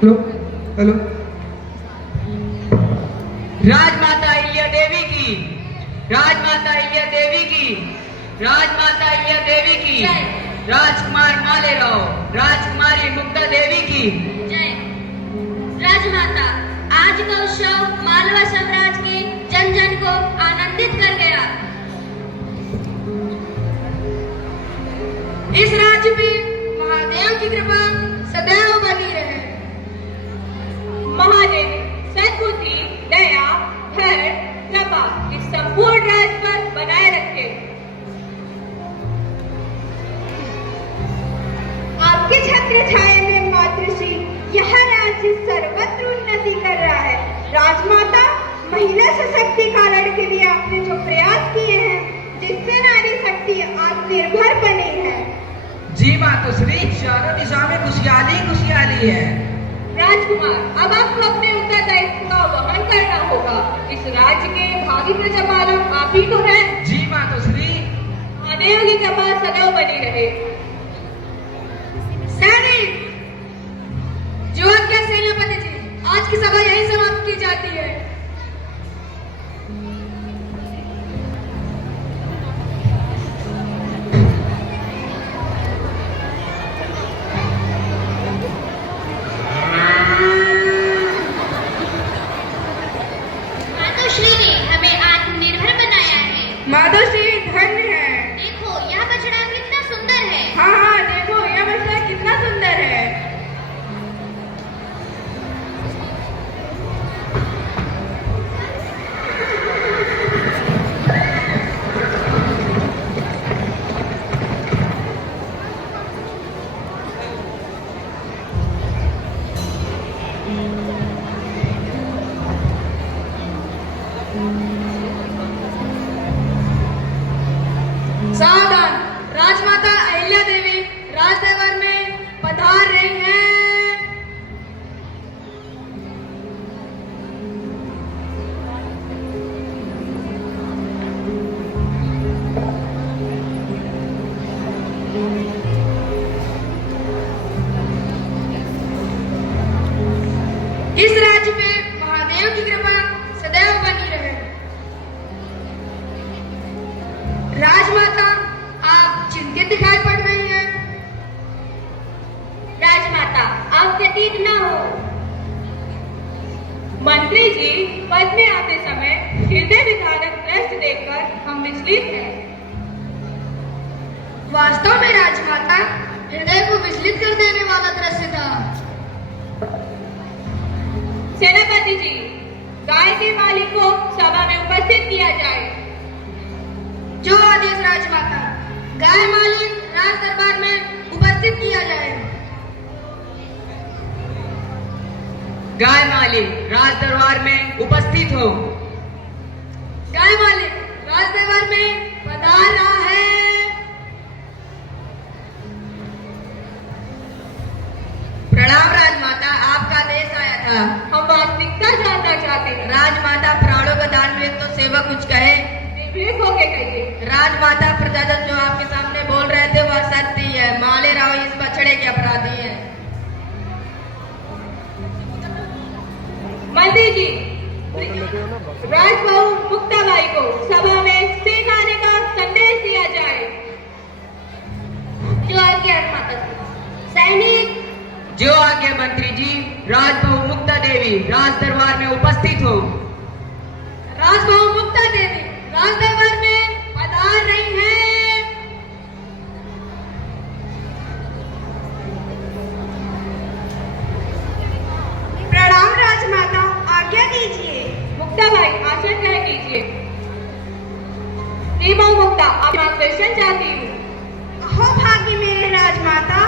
Hello hello. Rajmata Ahilya Devi की, राजमाता अहिल्या देवी की, राजमाता अहिल्या देवी की, राजकुमार मालेराव, राजकुमारी मुक्ता देवी की जय। राजमाता, आज का उत्सव मालवा साम्राज्य के जन जन को आनंदित कर गया। इस राज्य में महादेव की कृपा सदैव बनी रहे। महादेव सद्बुद्धि, दया, धैर्य, कृपा इस संपूर्ण राज्य पर बनाए रखे। आपके छत्र छाया में मातृश्री यह राज्य सर्वत्र उन्नति कर रहा है। राजमाता, महिला सशक्तिकरण के लिए आपने जो प्रयास किए हैं, जिससे नारी शक्ति आत्मनिर्भर बनी है। जी मातोश्री, चारों दिशा में खुशहाली खुशहाली है। राजकुमार, अब आपको अपने उत्तरदायित्व का वहन करना होगा। इस राज्य के भावी प्रजापालक आप ही तो हैं। जी मातोश्री। महादेव की कृपा सदैव बनी रहे। सैनिक, जो आज्ञा सेनापति जी, आज की सभा यहीं समाप्त की जाती है। मातोश्री ने हमें आत्मनिर्भर बनाया है। मातोश्री धन्य है। देखो, यह बछड़ा कितना सुंदर है। हाँ हाँ, देखो यह बच्चा कितना सुंदर है। सावधान, राजमाता अहिल्या देवी राजदरबार में पधार रही हैं। इस राज्य में महादेव की कृपा सदैव बनी रहे। राजमाता, आप चिंतित दिखाई पड़ रही हैं। राजमाता, आप व्यतीत न हो। मंत्री जी, पद में आते समय हृदय विदारक दृश्य देखकर हम विचलित हैं। वास्तव में राजमाता, हृदय को विचलित कर देने वाला दृश्य था। सेनापति जी, गाय के मालिक को सभा में उपस्थित किया जाए। जो आदेश राजमाता, गाय मालिक राज दरबार में उपस्थित किया जाए। गाय मालिक राज दरबार में उपस्थित हो। गाय मालिक राज दरबार में पधार रहा है। प्रणाम राजमाता, आपका आदेश आया था। हम वास्तविकता जानना चाहते हैं। राजमाता, प्राणों का दान में तो सेवक कुछ कहे। निर्भीक होके कहिए। राजमाता, प्रजाजन जो आपके सामने बोल रहे थे वह सत्य ही है। मालेराव इस बछड़े के अपराधी हैं। मंत्री जी, राजबहू मुक्ताबाई को सभा में सिखाने का संदेश दिया जाए। जो आज्ञा माता। सैनिक, जो आज्ञा मंत्री जी। राजबहू मुक्ता देवी राज दरबार में उपस्थित हो। राजबहू मुक्ता देवी राज दरबार में पधार रही हैं। प्रणाम राजमाता, आज्ञा दीजिए। मुक्ताबाई, आसन ग्रहण कीजिए। श्रीबहू मुक्ता, आप मार्गदर्शन चाहती हूँ। हो भाग्य मेरे राजमाता।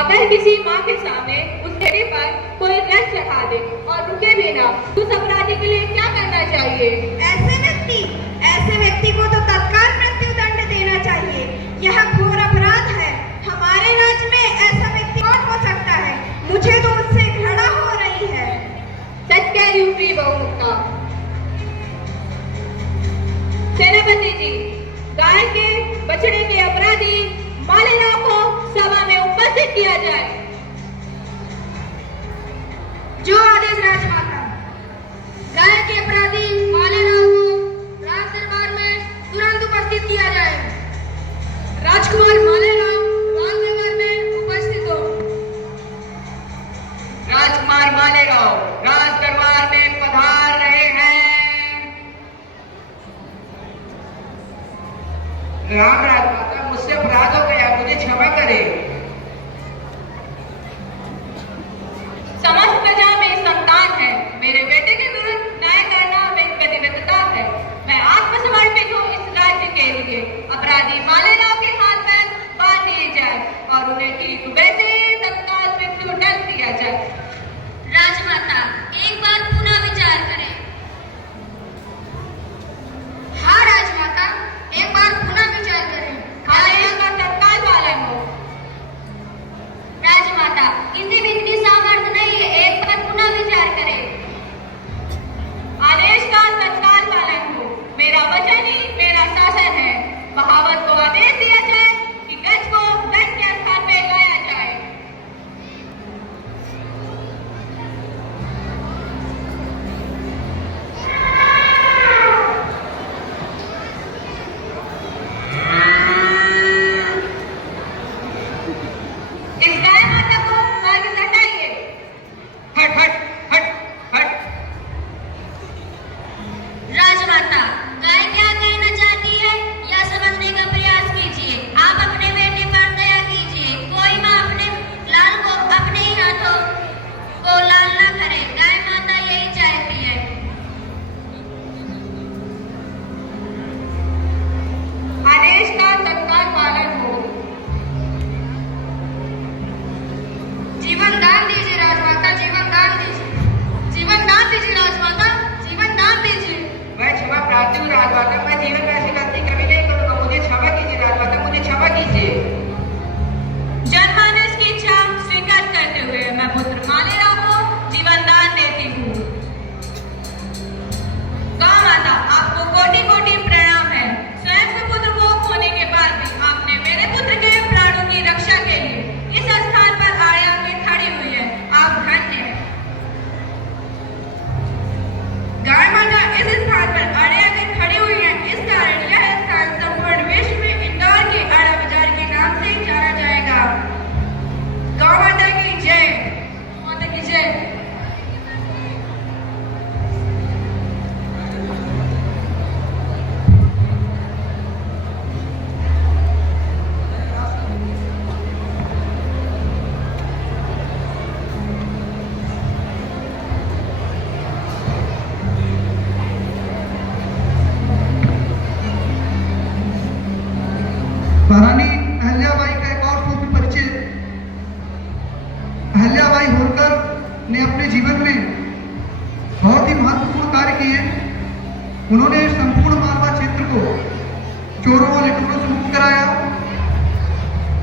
अगर किसी माँ के सामने उस बेटे पर कोई रंज चढ़ा दे और रुके बिना, उस अपराधी के लिए क्या करना चाहिए? ऐसे व्यक्ति को तो तत्काल मृत्युदंड देना चाहिए। यह घोर अपराध है। हमारे राज्य में ऐसा व्यक्ति कौन हो सकता है? मुझे तो उससे घृणा हो रही है। सच कह रही हूँ श्रीबहू मुक्ता। सेनापति जी, गाय के बछड़े के अपराधी मालेराव को सभा में उपस्थित किया जाए।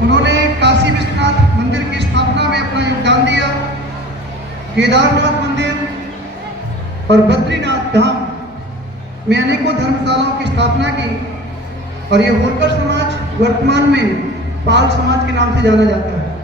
उन्होंने काशी विश्वनाथ मंदिर की स्थापना में अपना योगदान दिया। केदारनाथ मंदिर और बद्रीनाथ धाम में अनेकों धर्मशालाओं की स्थापना की और ये होलकर समाज वर्तमान में पाल समाज के नाम से जाना जाता है।